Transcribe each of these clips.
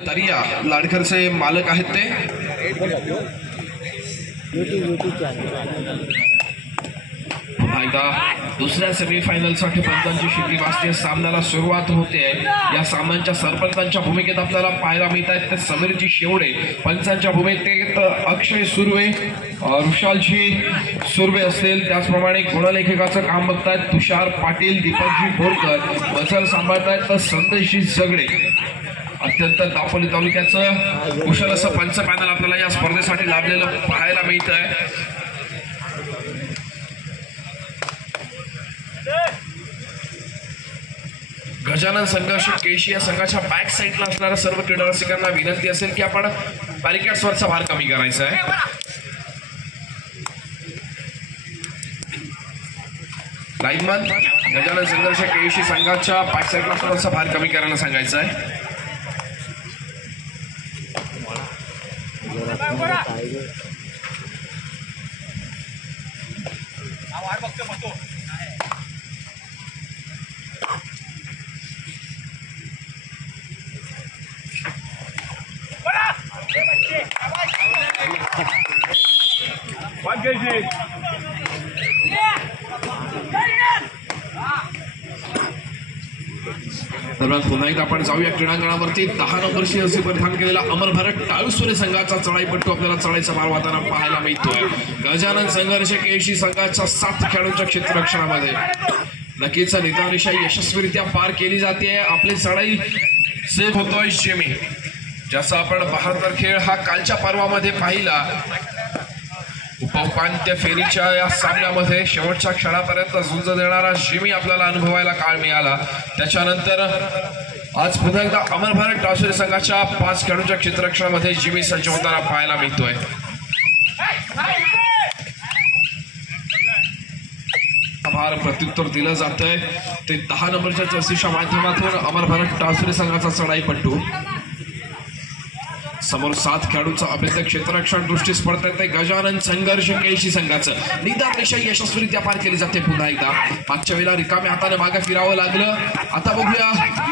तरिया लाडकरचे मालक आहेत ते पुन्हा एकदा दुसऱ्या सेमीफायनलसाठी पंचांची शिट्टी वाजते. सामन्याला सुरुवात होते. या सामन्यांच्या सरपंचांच्या भूमिकेत आपल्याला पाहायला मिळत आहेत ते समीरजी शेवडे, पंचांच्या भूमिकेत अक्षय सुर्वे, ऋषालजी सुर्वे असतील, त्याचप्रमाणे गुणलेखकाचं काम बघतायत तुषार पाटील, दीपकजी बोरकर, बसर सांभाळतायत संदेशजी जगडे. अत्यंत दापोली तालुक्याचं कुशल असं पंच पॅनल आपल्याला या स्पर्धेसाठी लाभलेलं पाहायला मिळत आहे. गजानन संघर्ष केशी या संघाच्या बॅक साईडला असणाऱ्या सर्व क्रीडा रसिकांना विनंती असेल की आपण बॅरिकेड्सवरचा भार कमी करायचा आहे. लाईनमन गजानन संघर्ष केशी संघाच्या बॅक साईडला थोडासा भार कमी करायला सांगायचं आहे. दरम्यान पुन्हा एकदा आपण जाऊया क्रीडांगणावरती. 10 नंबरशी असे परिधान केलेला अमर भारत टाळुसोरे संघाचा चढाईपट्टू आपल्याला चढाईचा मार वाहताना पाहायला मिळतोय. गजानन संघर्ष केशी संघाच्या 7 खेळाडूंच्या क्षेत्ररक्षणामध्ये नक्कीच निदानिशा यशस्वीरित्या पार केली जाते. आपली चढाई सेफ होतोय जेमी, ज्याचा आपण 72 खेळ हा कालच्या पर्वामध्ये पाहिला. उपउपांत्य फेरीच्या या सामन्यामध्ये शेवटच्या क्षणापर्यंत झुंज देणारा जिमी आपल्याला अनुभवायला काळ मिळाला. त्याच्यानंतर आज पुन्हा एकदा अमर भारत टाळुसोरे संघाच्या 5 खेळाडूंच्या क्षेत्ररक्षणामध्ये जिमी सज्ज होताना पाहायला मिळतोय. भार प्रत्युत्तर दिलं जात आहे ते 10 नंबरच्या जर्सीच्या माध्यमातून अमर भारत टाळुसोरे संघाचा चढाईपट्टू. समोर 7 खेळाडूंचा अभेद्य क्षेत्ररक्षण दृष्टी स्पर्धेत गजानन संघर्ष केशी संघाचं निदान रेषा यशस्वीरित्या पार केली जाते. पुन्हा एकदा मागच्या वेळेला रिकाम्या हाताने मागे फिरावं लागलं. आता बघूया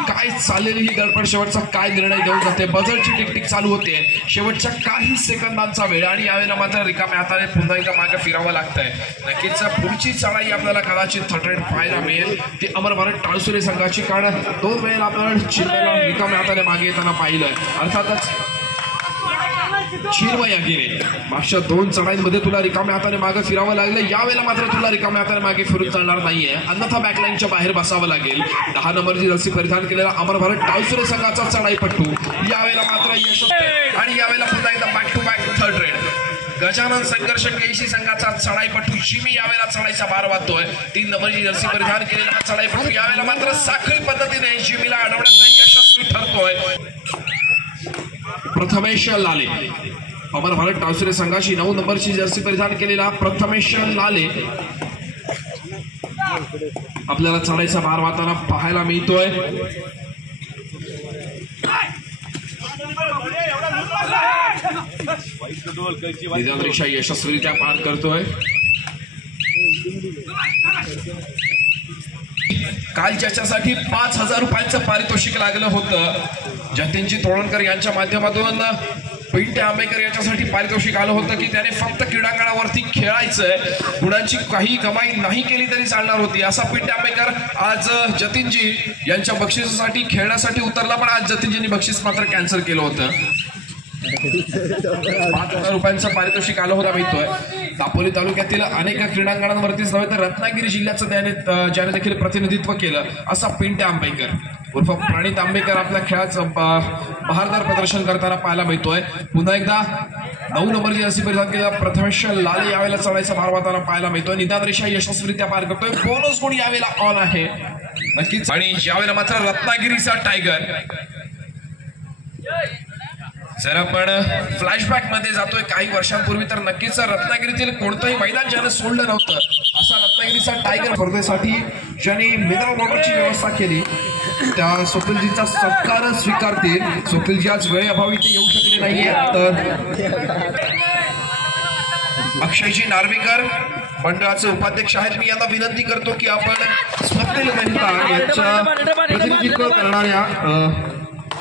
काय चाललेली ही धडपड शेवटचा काय निर्णय देऊन जाते. बझरची टिकटिक चालू होते. शेवटच्या काही सेकंदांचा वेळ आणि यावेळेला मात्र रिकाम्या हाताने पुन्हा एकदा मागे फिरावं लागतंय. नक्कीच पुढची चढाई आपल्याला कदाचित थटरेट पाहायला मिळेल ती अमर भारत टाळुसोरे संघाची, कारण 2 वेळेला आपल्याला चिरवायला रिकाम्या हाताने मागे येताना पाहिलंय. अर्थातच चिरवायागिने मागच्या 2 चढाईमध्ये तुला रिकाम्या हाताने मागे फिरावं लागलं. यावेळेला मात्र तुला रिकाम्या हाताने मागे फिरून चालणार नाहीये, अन्यथा बॅकलाईनच्या बाहेर बसावं लागेल. 10 नंबरची जर्सी परिधान केलेला अमर भारत टाळुसोरे संघाचा चढाईपट्टू यावेळेला मात्र यशस्वी आणि यावेळेला पुन्हा एकदा back to back third raid. Gajanan Sangharsh केशी संघाचा चढाईपट्टू जिमी यावेळेला चढाईचा भार वाहतोय. 3 नंबरची जर्सी परिधान केलेला हा चढाईपट्टू यावेळेला मात्र साखळी पद्धतीने जिमीला अडवण्यात यशस्वी ठरतोय. प्रथमेश लाले अमर भारत टाळुसोरे संघाची 9 नंबरची जर्सी परिधान केलेला प्रथमेश लाले आपल्याला चढाईचा भार वाहताना पाहायला मिळतोय. निदान रेषा यशस्वीरित्या पार करतोय. काल ज्याच्यासाठी 5,000 रुपयांचं पारितोषिक लागलं होतं, जतीनजी तोळणकर यांच्या माध्यमातून पिंटे आंबेकर याच्यासाठी पारितोषिक आलं होतं की त्याने फक्त क्रीडांगणावरती खेळायचंय, गुणांची काही कमाई नाही केली तरी चालणार होती, असा पिंटे आंबेकर आज जतीनजी यांच्या बक्षिसासाठी खेळण्यासाठी उतरला. पण आज जतीनजींनी बक्षीस मात्र कॅन्सल केलं होतं. 5,000 रुपयांचं पारितोषिक आलं होतं मिळतोय. दापोली तालुक्यातील अनेक क्रीडांगणांवरतीच नव्हे तर रत्नागिरी जिल्ह्याचं ज्याने देखील प्रतिनिधित्व केलं असा पिंटे आंबेकर उर्फ प्रणित आंबेकर आपल्या खेळाचं बहारदार प्रदर्शन करताना पाहायला मिळतोय. पुन्हा एकदा 9 नंबरची जर्सी परिधान केलेला प्रथमेश लाले यावेळेला चढाईचा भार वाहताना पाहायला मिळतोय. निदान रेषा यशस्वीरित्या पार करतोय. बोनस गुण यावेळेला ऑन आहे नक्कीच. आणि यावेळेला मात्र रत्नागिरीचा टायगर. जर आपण फ्लॅशबॅक मध्ये जातोय काही वर्षांपूर्वी तर नक्कीच रत्नागिरीतील कोणतंही मैदान ज्याने सोडलं नव्हतं असा रत्नागिरीचा टायगर स्पर्धेसाठी ज्यांनी मिनरल वॉटरची व्यवस्था केली त्या स्वप्नीलजींचा सत्कार स्वीकारतील. स्वप्नीलजी आज वेळेअभावी ते येऊ शकले नाहीये तर अक्षयजी नार्वेकर मंडळाचे उपाध्यक्ष आहेत. मी यांना विनंती करतो की आपण स्वप्नील मेहता यांच्या प्रतिनिधित्व करणाऱ्या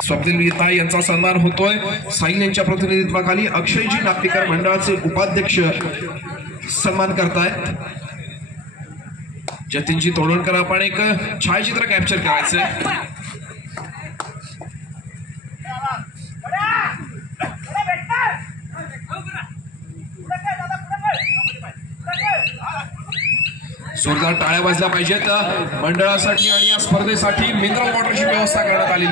स्वप्नील विता यांचा सन्मान होतोय। साईल यांच्या प्रतिनिधित्वाखाली अक्षयजी नागटेकर मंडळाचे उपाध्यक्ष सन्मान करतायत। जतीनजी तोडणकर आपण एक छायाचित्र कॅप्चर करायचंय। जोरदार टाळ्या वाजल्या पाहिजेत मंडळासाठी आणि या स्पर्धेसाठी मिनरल वॉटरची व्यवस्था करण्यात आली।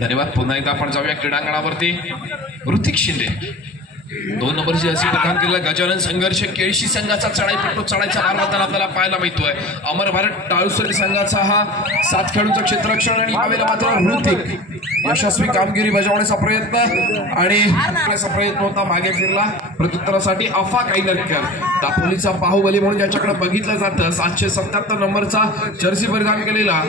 धन्यवाद। पुन्हा एकदा आपण जाऊया क्रीडांगणावरती। ऋतिक शिंदे 2 नंबरची जर्सी प्रदान केलेला गजानन संघर्ष केळशी संघाचा चढाईपट्टू चढायचा मार्गात आपल्याला पाहायला मिळतोय। अमर भारत टाळुसरी संघाचा हा 7 खेळाडूंचं क्षेत्ररक्षण आणि यावेळेला मात्र ऋतिक यशस्वी कामगिरी बजावण्याचा प्रयत्न होता। मागे फिरला प्रत्युत्तरासाठी अफाक ऐनरकर दापोलीचा बाहुबली म्हणून ज्याच्याकडे बघितलं जातं 777 नंबरचा जर्सी परिधान केलेला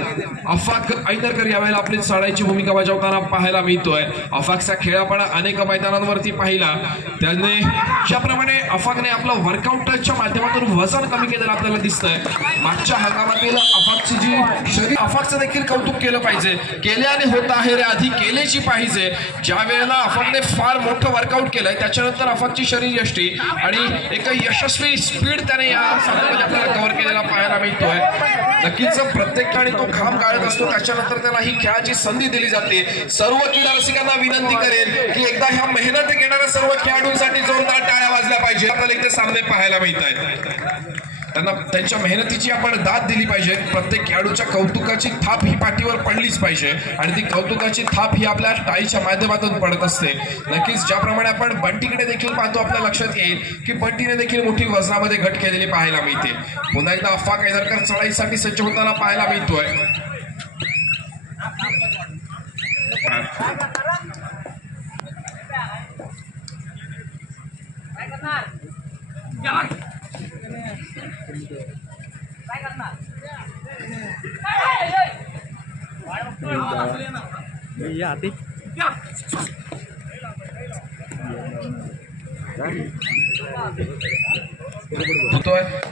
अफाक ऐनरकर यावेळेला आपली चढाईची भूमिका बजावताना पाहायला मिळतोय। अफाकचा खेळ आपण अनेक मैदानांवरती पाहिला। त्याने ज्याप्रमाणे अफाकने आपलं वर्कआउटच्या माध्यमातून वजन कमी केलेलं आपल्याला दिसतंय। मागच्या हंगामातील अफाकची जी शरीर अफाकचं देखील कौतुक केलं पाहिजे। केल्याने होत आहे रे आधी केलेची पाहिजे। ज्या वेळेला अफाकने फार मोठं वर्कआउट केलंय त्याच्यानंतर अफाकची शरीर यष्टी आणि एक यशस्वी स्पीड त्याने या सामन्यामध्ये आपल्याला कव्हर केलेला पाहायला मिळतोय। नक्कीच प्रत्येक ठिकाणी तो घाम गाळत असतो त्याच्यानंतर त्याला ही खेळाची संधी दिली जाते। सर्व क्रीडा रसिकांना विनंती करेन की एकदा ह्या मेहनत घेणाऱ्या सर्व खेळाडूंसाठी जोरदार टाळ्या वाजल्या पाहिजे। आपल्याला इथे सामने पाहायला मिळत आहेत। त्यांना त्यांच्या मेहनतीची आपण दाद दिली पाहिजे। प्रत्येक खेळाडूच्या कौतुकाची थाप ही पाठीवर पडलीच पाहिजे आणि ती कौतुकाची थाप ही आपल्या टाळीच्या माध्यमातून पडत असते। नक्कीच ज्याप्रमाणे आपण बंटीकडे देखील पाहतो आपल्या लक्षात येईल की बंटीने देखील मोठी वजनामध्ये घट केलेली पाहायला मिळते। पुन्हा एकदा अफाक ऐनरकर चढाईसाठी सज्ज होताना पाहायला मिळतोय।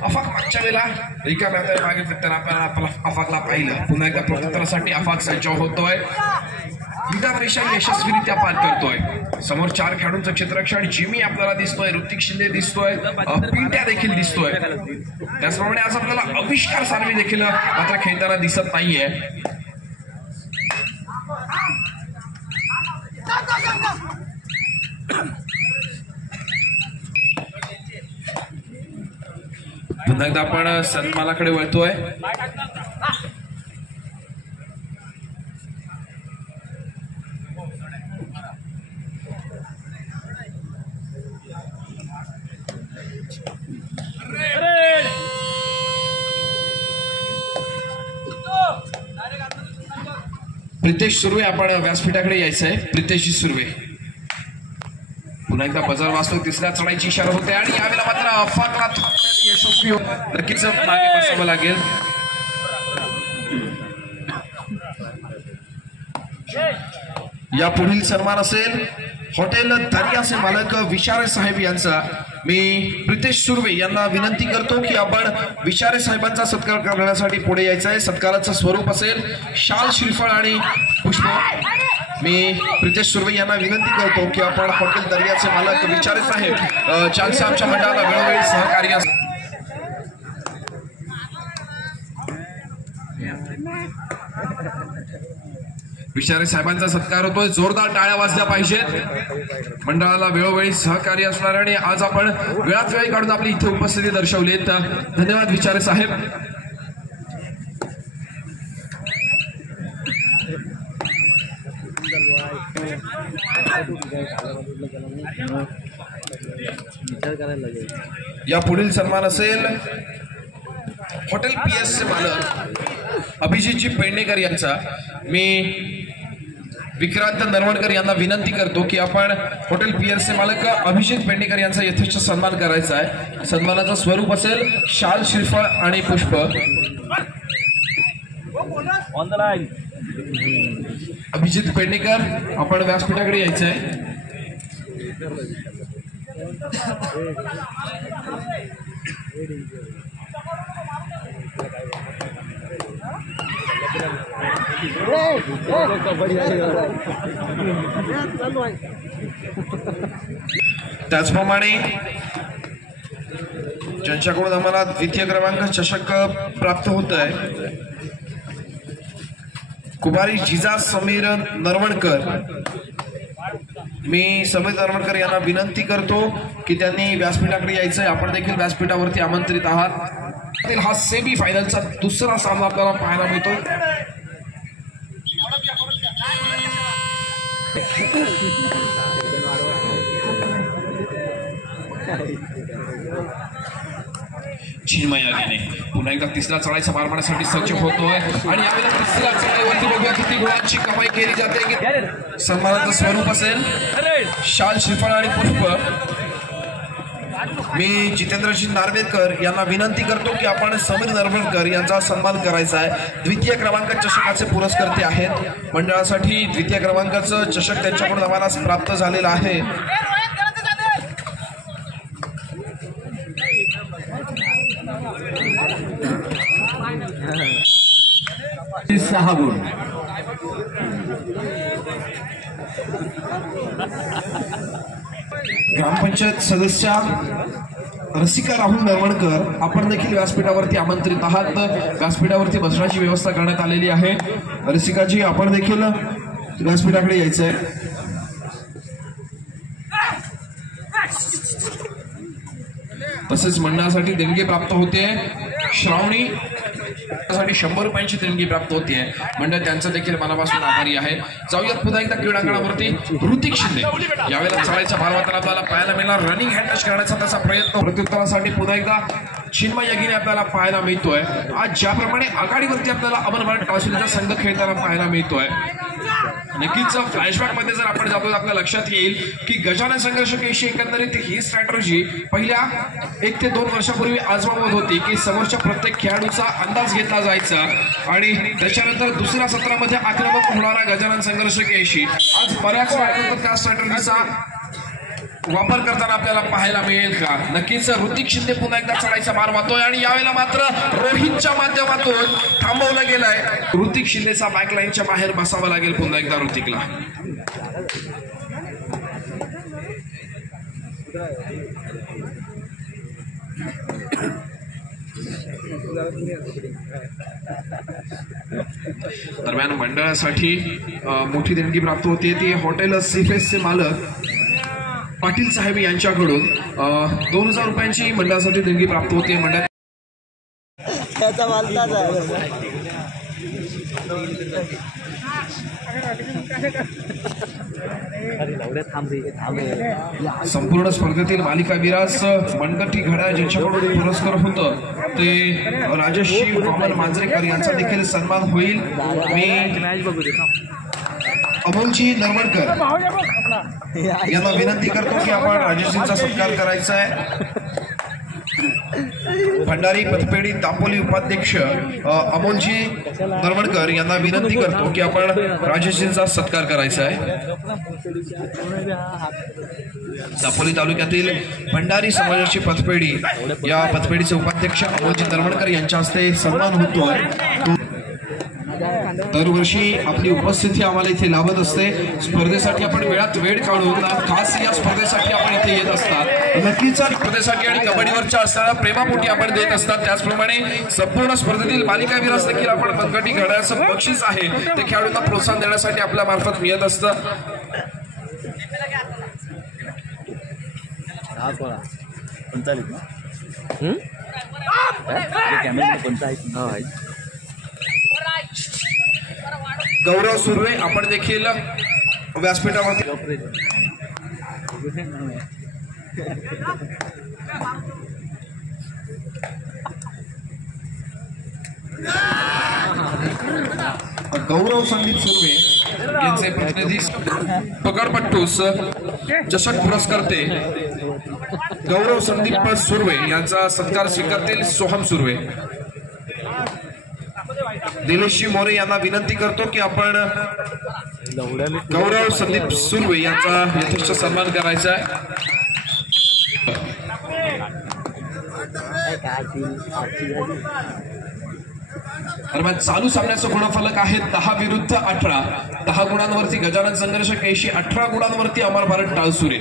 अफाक मागच्या वेळेला रिकाम्या हाताने मागे फिरताना आपल्याला अफाकला पाहिलं। पुन्हा एकदा प्रत्युत्तरासाठी अफाक सज्ज होतोय। निदान रेषा यशस्वीरित्या पार करतोय। समोर 4 खेळाडूंचं क्षेत्ररक्षण जिमी आपल्याला दिसतोय, ऋतिक शिंदे दिसतोय, पिंट्या देखील दिसतोय। त्याचप्रमाणे आज आपल्याला आविष्कार सानवी देखील मात्र खेळताना दिसत नाहीये। पुन्हा एकदा आपण सन्मानाकडे वळतोय। प्रितेश सुर्वे आपण व्यासपीठाकडे यायचंय। प्रितेशजी सुर्वे पुन्हा एकदा बजार वाजतोय। तिसऱ्या चढाईची इशारा होते आणि यावेळेला मात्र अफाकला यशस्वी नक्कीच मागे बसावं लागेल। या पुढील सन्मान असेल हॉटेल दर्याचे मालक विचारे साहेब यांचा। मी प्रितेश सुर्वे यांना विनंती करतो की आपण विचारे साहेबांचा सत्कार करण्यासाठी पुढे यायचं आहे। सत्काराचं स्वरूप असेल शाल, श्रीफळ आणि पुष्प। मी प्रितेश सुर्वे यांना विनंती करतो की आपण हॉटेल दर्याचे मालक विचारे साहेब ज्यांचं आमच्या मंडळाला वेळोवेळी सहकार्य विचारे साहेबांचा सत्कार होतोय। जोरदार टाळ्या वाजल्या पाहिजेत। मंडळाला वेळोवेळी सहकार्य असणार आणि आज आपण वेळात वेळ काढून आपली इथे उपस्थिती दर्शवली। धन्यवाद विचारे साहेब। या पुढील सन्मान असेल हॉटेल PS चे मालक अभिजितजी पेडणेकर यांचा। मी विक्रांत नरवणकर यांना विनंती करतो की आपण हॉटेल PS चे मालक अभिजित पेडणेकर यांचा यथेच्छ सन्मान करायचा आहे। सन्मानाचं स्वरूप असेल शाल, श्रीफळ आणि पुष्प। अभिजित पेडणेकर आपण व्यासपीठाकडे यायचं आहे। त्याचप्रमाणे ज्यांच्याकडून आम्हाला द्वितीय क्रमांक चषक प्राप्त होत आहे कुमारी जिजा समीर नरवणकर, मी समीर नरवणकर यांना विनंती करतो की त्यांनी व्यासपीठाकडे यायचंय. आपण देखील व्यासपीठावरती आमंत्रित आहात. हा सेमी फायनलचा दुसरा सामना आपल्याला पाहायला मिळतो. चिन्मय याने पुन्हा एकदा तिसरा चढाईचा मार मारण्यासाठी सज्ज होतोय आणि यावेळेला तिसऱ्या चढाईवरती बघूया किती गुणांची कमाई केली जाते. की सन्मानाचं स्वरूप असेल शाल, श्रीफळ आणि पुष्प. मी जितेंद्रजी नार्वेकर यांना विनंती करतो की आपण समीर नरवणकर यांचा सन्मान करायचा आहे. द्वितीय क्रमांक चषकाचे पुरस्कर्ते आहेत. मंडळासाठी द्वितीय क्रमांकाचं चषक त्यांच्याकडून आम्हाला प्राप्त झालेलं आहे. सहा गुण. ग्रामपंचायत सदस्या रसिका राहुल नरवणकर, आपण देखील व्यासपीठावरती आमंत्रित आहात. व्यासपीठावरती बसण्याची व्यवस्था करण्यात आलेली आहे. रसिकाजी, आपण देखील व्यासपीठाकडे यायचंय. तसेच मंडळासाठी देणगी प्राप्त होते. श्रावणी साठी 100 रुपयांची देणगी प्राप्त होते. मंडळ त्यांचं देखील मनापासून आभारी आहे. जाऊयात पुन्हा एकदा क्रीडांगणावरती. ऋतिक शिंदे यावेळेला चढाईच्या भारावाताला आपल्याला पाहायला मिळणार. रनिंग हँड टच करण्याचा त्याचा प्रयत्न. प्रत्युत्तरासाठी पुन्हा एकदा चिन्मय यागिने आपल्याला पाहायला मिळतोय. आज ज्याप्रमाणे आघाडीवरती आपल्याला अमरवाड टावसीचा संघ खेळताना पाहायला मिळतोय, नक्कीच फ्लॅशबॅक मध्ये जर आपण जातो आपल्या लक्षात येईल की गजानन संघर्ष केशी एकंदरीत ही स्ट्रॅटेजी पहिल्या 1 ते 2 वर्षापूर्वी आजमावत होती की समोरच्या प्रत्येक खेळाडूचा अंदाज घेतला जायचा आणि त्याच्यानंतर दुसऱ्या सत्रामध्ये आक्रमक होणारा गजानन संघर्ष केशी आज बऱ्याच वेळा त्या स्ट्रॅटेजीचा वापर करताना आपल्याला पाहायला मिळेल का? नक्कीच ऋतिक शिंदे पुन्हा एकदा चढाईचा मार मारतोय आणि यावेळेला मात्र रोहितच्या माध्यमातून थांबवलं गेलंय. ऋतिक शिंदेचा बॅकलाईनच्या बाहेर बसावं लागेल पुन्हा एकदा ऋतिकला. दरम्यान मंडळासाठी मोठी देणगी प्राप्त होते. ती हॉटेल सीफेसचे मालक पाटील साहेब यांच्याकडून 2000 रुपयांची मंडळासाठी देणगी प्राप्त होते. मंडळ संपूर्ण स्पर्धेतील मालिकावीरास मनगटी घड्याळ ज्यांच्याकडून पुरस्कार होतं ते राजश्री वामन मांजरेकर यांचा देखील सन्मान होईल. मी अमोलजी नरवणकर यांना विनंती करतो की आपण राजश्रींचा सत्कार करायचा आहे. भंडारी पतपेढी दापोली उपाध्यक्ष अमोलजी नरवणकर यांना विनंती करतो की आपण राजश्रींचा सत्कार करायचा आहे. दापोली तालुक्यातील भंडारी समाजाची पतपेढी या पतपेढीचे उपाध्यक्ष अमोलजी नरवणकर यांच्या हस्ते सन्मान होतो. दरवर्षी आपली उपस्थिती आम्हाला इथे लाभत असते. स्पर्धेसाठी आपण वेळात वेळ काढून खास या स्पर्धेसाठी आपण इथे येत असतात. नक्कीच स्पर्धेसाठी आणि कबड्डीवरच्या असणाऱ्या प्रेमापोटी आपण देत असतात. त्याचप्रमाणे संपूर्ण स्पर्धेतील मालिकावीरास देखील आपण मनगटी घड्याळाचं बक्षीस आहे ते खेळाडूंना प्रोत्साहन देण्यासाठी आपल्या मार्फत मिळत असतं. गौरव सुर्वे आपण देखील व्यासपीठावरती गौरव संदीप सुर्वे यांचे प्रतिनिधी पकडपट्टूस चषक पुरस्कर्ते गौरव संदीप सुर्वे यांचा सत्कार स्वीकारतील सोहम सुर्वे. दिलेशजी मोरे यांना विनंती करतो की आपण गौरव संदीप सुर्वे यांचा यथेष्ट सन्मान करायचा आहे. दरम्यान चालू सामन्याचं गुणफलक आहे 10 विरुद्ध 18. 10 गुणांवरती गजानन संघर्ष केशी, 18 गुणांवरती अमर भारत टाळसुरे.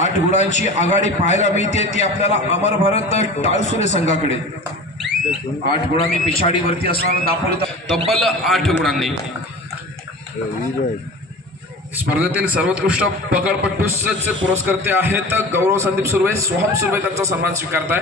8 गुणांची आघाडी पाहायला मिळते, ती आपल्याला अमर भारत टाळसुरे संघाकडे. 8 गुणांनी पिछाडीवरती असणारा दापोली तब्बल 8 गुणांनी. स्पर्धेतील सर्वोत्कृष्ट पकडपटूचे पुरस्कर्ते आहेत गौरव संदीप सुर्वे, सोहम सुर्वे त्यांचा सन्मान स्वीकारताय.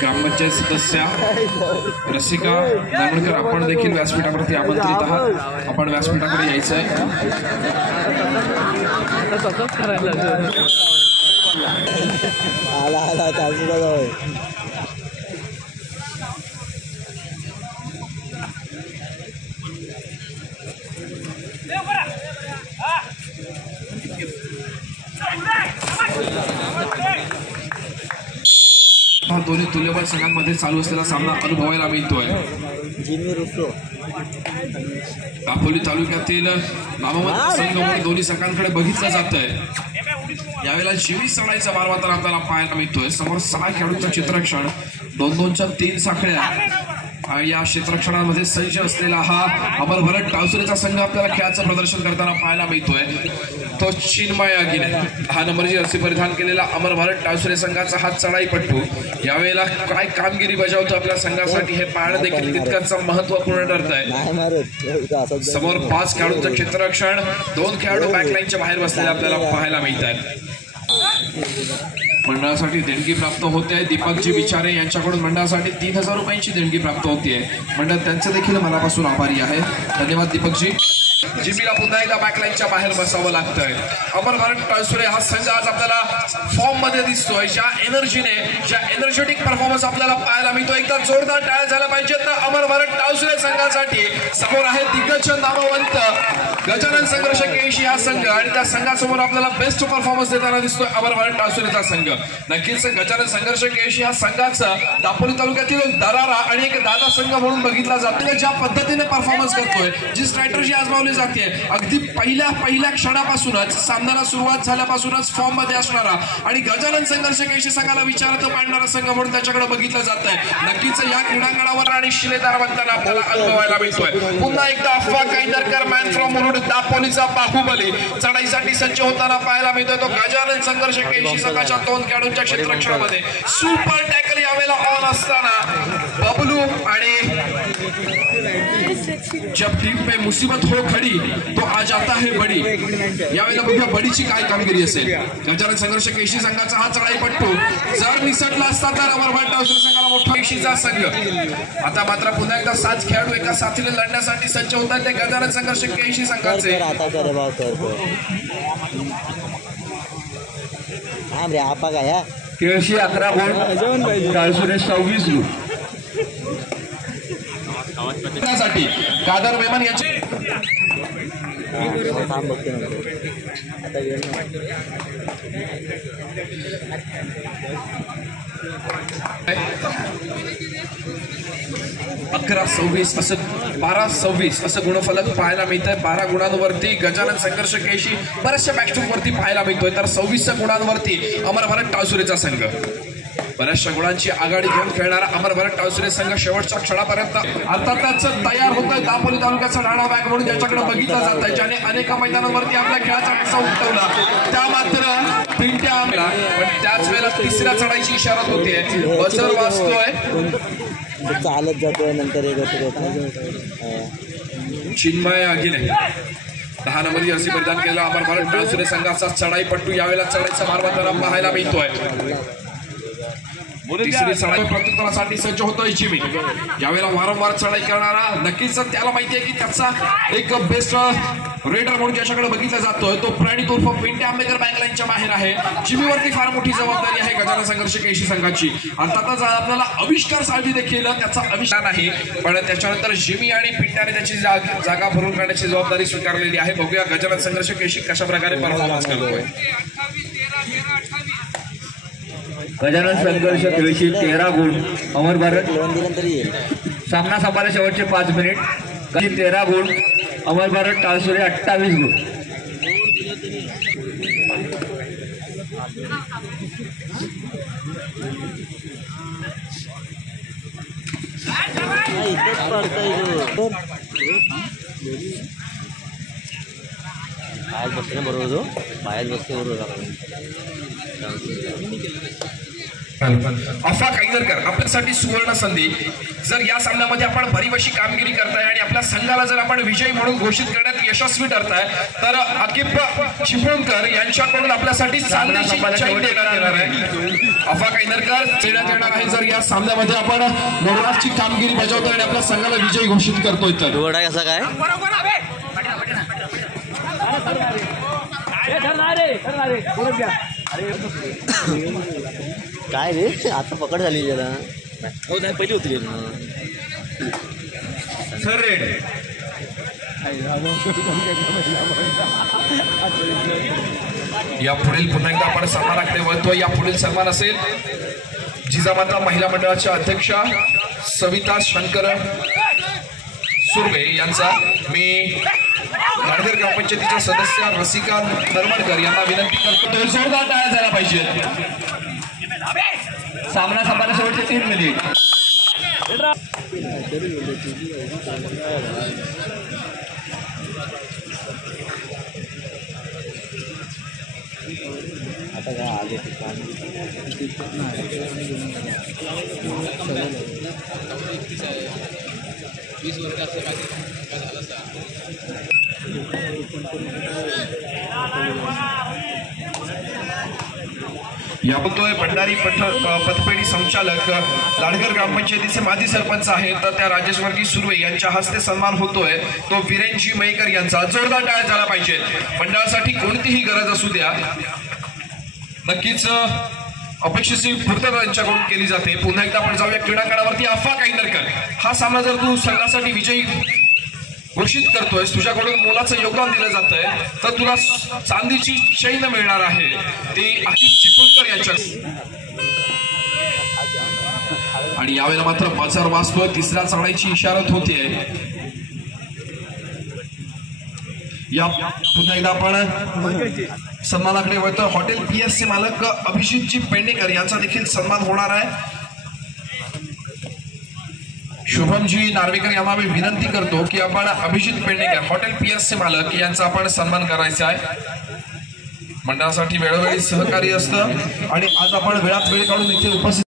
ग्रामपंचायत सदस्या रसिका दामणकर, आपण देखील व्यासपीठावरती आमंत्रित आहात. आपण व्यासपीठाकडे यायचं आहे. दोन्ही तुल्यबळ संघांमध्ये चालू असलेला सामना अनुभवायला मिळतोय. दापोली तालुक्यातील नामवंत संघ म्हणून दोन्ही संघांकडे बघितलं जात आहे. यावेळेला 24 चढाईचा मारवातर आपल्याला पाहायला मिळतोय. समोर 6 खेळाडूंचं चित्ररक्षण, 2-2च्या 3 साखळ्या. या क्षेत्ररक्षणामध्ये सज्ज असलेला हा अमर भारत टाळसुरेचा संघ आपल्याला खेळाचं प्रदर्शन करताना पाहायला मिळतोय. तो चिन्मय आगिले 10 नंबरची रस्सी परिधान केलेला अमर भारत टाळसुरे संघाचा हा चढाईपट्टू यावेळेला काय कामगिरी बजावतो आपल्या संघासाठी हे पाहणं देखील तितकंच महत्वपूर्ण ठरत आहे. समोर 5 खेळाडूंचं क्षेत्ररक्षण, 2 खेळाडू बॅकलाईनच्या बाहेर बसलेले आपल्याला पाहायला मिळत आहेत. मंडळासाठी देणगी प्राप्त होते. दीपकजी विचारे यांच्याकडून मंडळासाठी 3000 रुपयांची देणगी प्राप्त होतीये. मंडळ त्यांचे देखील मनापासून आभारी आहे. धन्यवाद दीपकजी. जिमीला पुन्हा एकदा बॅकलाईनच्या बाहेर बसावं लागतंय. अमर भारत टाळसुरे हा संघ आज आपल्याला फॉर्म मध्ये दिसतोय. ज्या एनर्जीने, ज्या एनर्जेटिक परफॉर्मन्स आपल्याला पाहायला मिळतो. एकदा जोरदार टाळ्या झाल्या पाहिजेत अमर भारत टाळसुरे संघासाठी. समोर आहे दिग्गज नामवंत गजानन संघर्ष केशी हा संघ, आणि त्या संघासमोर आपल्याला बेस्ट परफॉर्मन्स देताना दिसतोय अमर भारत टाळसुरेचा संघ. नक्कीच गजानन संघर्ष केशी हा संघाचा दापोली तालुक्यातील दरारा आणि एक दादा संघ म्हणून बघितला जातो. ज्या पद्धतीने परफॉर्मन्स करतोय, जी स्ट्रॅटेजी आजमावली जाते, अगदी पहिल्या क्षणापासूनच, सामन्याला सुरुवात झाल्यापासूनच फॉर्म मध्ये असणारा आणि गजानन संघर्ष केशी संघाला विचारत पाडणारा संघ म्हणून त्याच्याकडे बघितलं जात आहे. नक्कीच या क्रीडांगणावर आणि शिलेदार बनताना आपल्याला अनुभवायला मिळतोय. पुन्हा एकदा अफवा कायदरकर, मॅन फ्रॉम मुरुड, दापोलीचा बाहुबली चढाईसाठी सज्ज होताना पाहायला मिळतोय. तो गजानन संघर्ष केशी संघाच्या 2 खेळाडूंच्या क्षेत्ररक्षणामध्ये सुपर टॅकल यावेळेला ऑन असताना बबलू आणि जब टीम पे मुसीबत हो खडी तो आ जाता है बडी. यावेळेला बघूया बडीची काय कामगिरी असेल. गजानन संघर्ष केशी संघाचा हा चढाईपट्टू जर निसटला असता तर अमर भारत टाळसुरे संघाला मोठा केशीचा संघ. आता मात्र पुन्हा एकदा 7 खेळाडू एका साथीने लढण्यासाठी सज्ज होतात ते गजानन संघर्ष केशी संघाचे. केळशी 11 गुण, टाळसुरे 26 गुण. कादर मेमन यांचे अकरा 26 असं 12-26 असं गुणफलक पाहायला मिळतंय. 12 गुणांवरती गजानन संघर्ष केशी बऱ्याचशा बॅकस्ट्रोक वरती पाहायला मिळतोय, तर 26 गुणांवरती अमर भारत टाळसुरेचा संघ. बऱ्याचशा गुणांची आघाडी घेऊन खेळणारा अमर भरत टावसरे संघ शेवटच्या क्षणापर्यंत अर्थातच तयार होतोय. दापोली तालुक्याचा राणा बॅग म्हणून ज्याच्याकडे बघितलं जात आहे, ज्याने अनेक मैदानावरती आपल्या खेळाचा ठसा उमटवला, त्या मात्र पिंट्या आमला. पण त्याच वेळेला तिसऱ्या चढाईची इशारा होते. बजर वाजतोय, चालत जातोय नंतर चिन्मय अगिले 10 नंबरची जर्सी परिधान केलेला अमर भरत टावसरे संघाचा चढाई पट्टू यावेळेला चढाईचा मार्ग पाहायला मिळतोय. तिसरी चढाई प्रत्युत्तरासाठी सज्ज होतोय जिमी. यावेळेला वारंवार चढाई करणारा, नक्कीच त्याला माहिती आहे की त्याचा एक बेस्ट रेडर म्हणून ज्याच्याकडे बघितला जातोय तो प्रणित उर्फ पिंट्या आंबेकर बँकलाईनच्या बाहेर आहे. जिमीवरती फार मोठी जबाबदारी आहे गजानन संघर्ष केशी संघाची. अर्थातच आपल्याला आविष्कार साळवी देखील त्याचा आविष्कार नाही, पण त्याच्यानंतर जिमी आणि पिंट्याने त्याची जागा भरून काढण्याची जबाबदारी स्वीकारलेली आहे. बघूया गजानन संघर्ष केशी कशा प्रकारे परफॉर्मन्स करतोय. गजानन संघर्ष केळशी 13 गुण, अमर भरत सामना संपायला शेवटचे 5 मिनिट. 13 गुण, अमर भरत टावसरे 28 गुण. बाहेर बसते बरोबर, जो बाहेर बसते बरोबर. अफा काईदरकर आपल्यासाठी सुवर्ण संधी. जर या सामन्यामध्ये आपण भरीवशी कामगिरी करताय आणि आपल्या संघाला जर आपण विजयी म्हणून घोषित करण्यात यशस्वी ठरताय, तर आकिब चिपळूणकर यांच्याकडून आपल्यासाठी चांदीची चैन देण्यात येणार आहे. अफा काईदरकर देण्यात येणार आहे जर या सामन्यामध्ये आपण नवराजची कामगिरी बजावतोय आणि आपल्या संघाला विजयी घोषित करतोय. तर वडा कसा काय काय रे आता पकड झाली जरा. हो नाही पहिली होती सर रेड या पुढील पुन्हा एकदा आपण सन्मानाकडे वळतोय. या पुढील सन्मान असेल जिजामाता महिला मंडळाच्या अध्यक्षा सविता शंकर सुर्वे यांचा. मी नांदेड ग्रामपंचायतीच्या सदस्य रसिका नरमणकर यांना विनंती करतो जोरदार टाळ्या झाल्या पाहिजे. सामना संपायला शेवटचे 3 मिनिट. आता काय आले या बोलतोय भंडारी पथपेढी संचालक लाडघर ग्रामपंचायतीचे माजी सरपंच आहेत तर त्या राजेश्वरी सुर्वे यांच्या हस्ते सन्मान होतोय तो वीरेनजी मयेकर यांचा. जोरदार टाळ्या झाला पाहिजे. मंडळासाठी कोणतीही गरज असू द्या, नक्कीच अपेक्षेची पूर्तता त्यांच्याकडून केली जाते. पुन्हा एकदा आपण जाऊया क्रीडांगणावरती. अफा काईदरकर, हा सामना जर तू संघासाठी विजयी घोषित करतोय, तुझ्याकडून मोलाचं योगदान दिलं जात आहे, तर तुला चांदीची चैन मिळणार आहे. ती आकिब चिपळूणकर यांच्या. आणि यावेळेला मात्र बाजार वाचतोय. तिसऱ्या चढाईची इशारत होतीये. या पुन्हा एकदा आपण सन्मानाकडे वळतोय. हॉटेल PSC मालक अभिजितजी पेंडेकर यांचा देखील सन्मान होणार आहे. शुभमजी नार्वेकर यांना मी विनंती करतो की आपण अभिजित पेंडेकर हॉटेल PSC मालक यांचा आपण सन्मान करायचा आहे. मंडळासाठी वेळोवेळी सहकार्य असतं आणि आज आपण वेळात वेळ काढून इथे उपस्थित